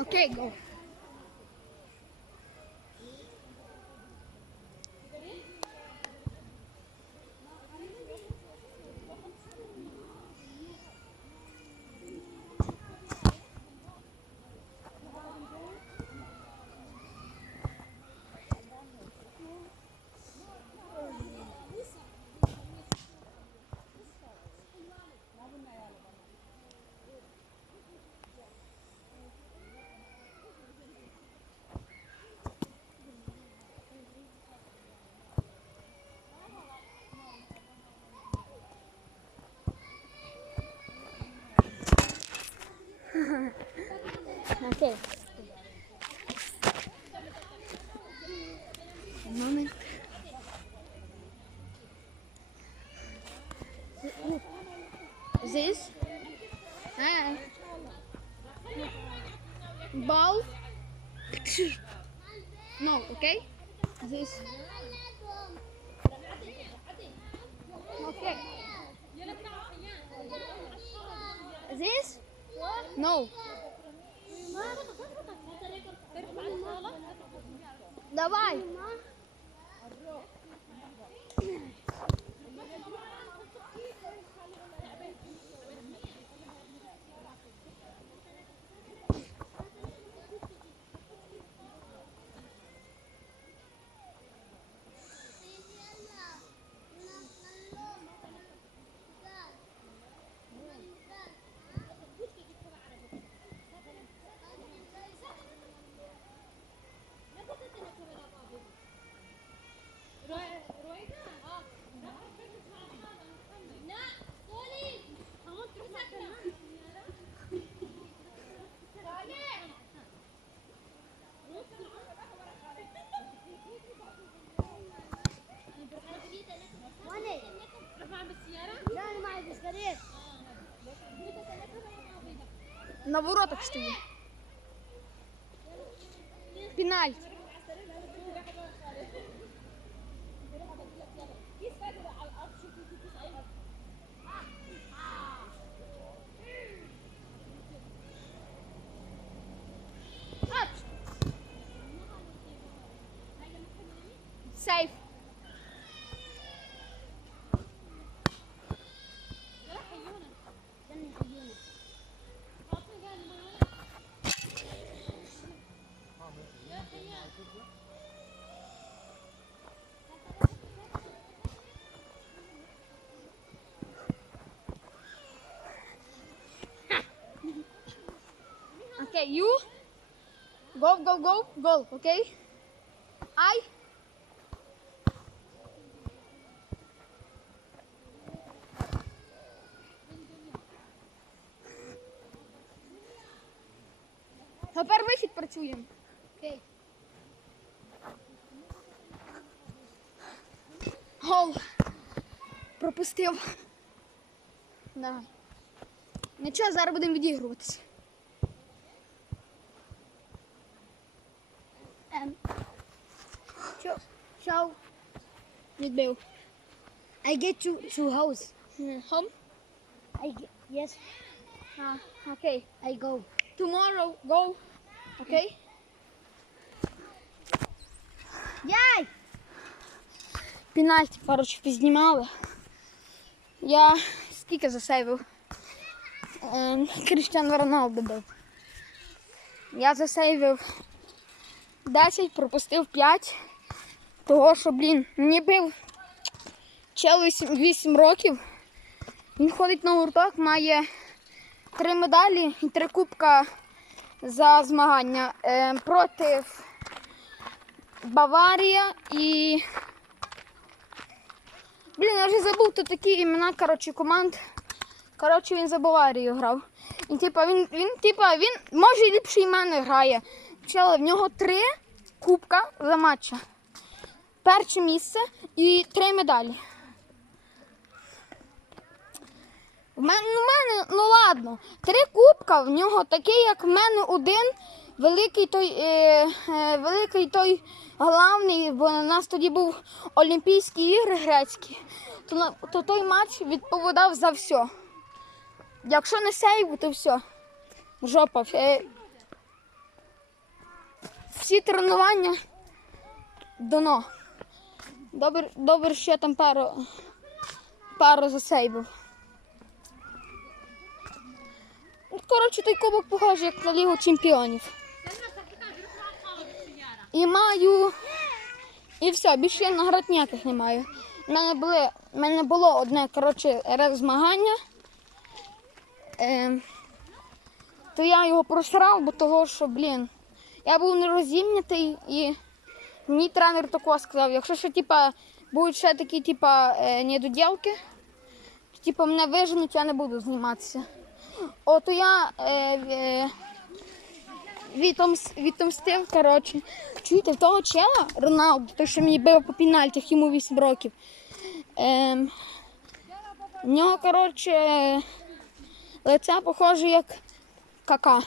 Okay, go. Okay. Moment. This? Ah. Ball. No, okay? This. Okay. This? No. Давай. На воротах стою. Пенальти. Okay, you go, go, go, go. Okay. I. Тепер вихід працюємо. Окей. Гол. Пропустив. Давай. Нічого, зараз будемо відігруватися. Ем. Що? Відбив. I get to to house. Home? I get, yes, Ah, okay. I go. Tomorrow, go. Okay? Яй! Пенальті, коротше, познімали. Я скільки засейвив? Ем, Кріштиану Роналду бив. Я засейвив 10, пропустив 5. Того, що, блін, мені бив чел 8, 8 років. Він ходить на гурток, має три медалі і три кубка за змагання Ем, проти Баварія і Блін, я вже забув, то такі імена, коротше, команд. Коротше, він за Баварію грав. І типа він, він, типа, він може ліпше і мене грає. Чели, в нього три кубка за матча. Перше місце і три медалі. В мене, ну, мене, ну ладно, три кубка, в нього такий, як в мене один, великий той, е, е, великий той главний, бо у нас тоді був Олімпійські ігри грецькі, то, то той матч відповідав за все. Якщо не сейв, то все. Жопа. Е, всі тренування дано. Добре, добре, я там пару, пару засейбив. Коротше, той кубок похожий, як на Лігу чемпіонів. І маю. І все, більше я наград ніяких не маю. У мене, були, в мене було одне коротше, змагання. Е, то я його просрав, бо того, що, блін, я був нерозімнятий і мені тренер такого сказав, якщо ще типа, будуть ще такі типа, е, недоділки, то типа, мене виженуть, я не буду зніматися. От я е, е, відомс, відомстив, коротше. Чуєте, в того чела, Роналду, той, що мені бив по пенальтях, йому 8 років. Ем, в нього, коротше, лице похоже як кака.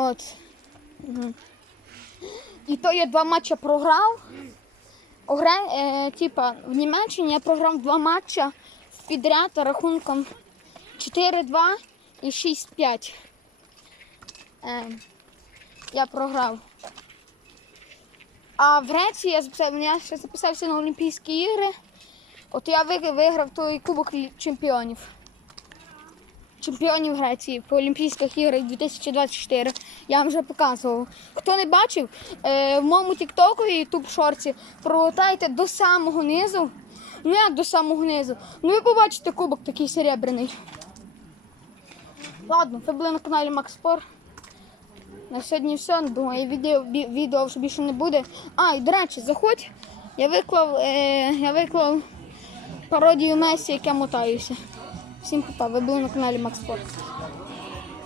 От. І то я два матчі програв. Огре, е, типа, в Німеччині я програв два матча в підряд рахунком 4-2 і 6-5. Е, я програв. А в Греції я записав, я ще записався на Олімпійські ігри. От я виграв той Кубок чемпіонів. Чемпіонів Греції по Олімпійських іграх 2024. Я вам вже показував. Хто не бачив, е, в моєму Тіктоку і Ютуб шорці пролетайте до самого низу. Ну як до самого низу. Ну ви побачите кубок такий серебряний. Ладно, ви були на каналі Макс Спор. На сьогодні все. Думаю, відео, відео вже більше не буде. А, і до речі, заходь. Я виклав, е, я виклав пародію Месі, як я мотаюся. Всім па, ви були на каналі Макс Спорт.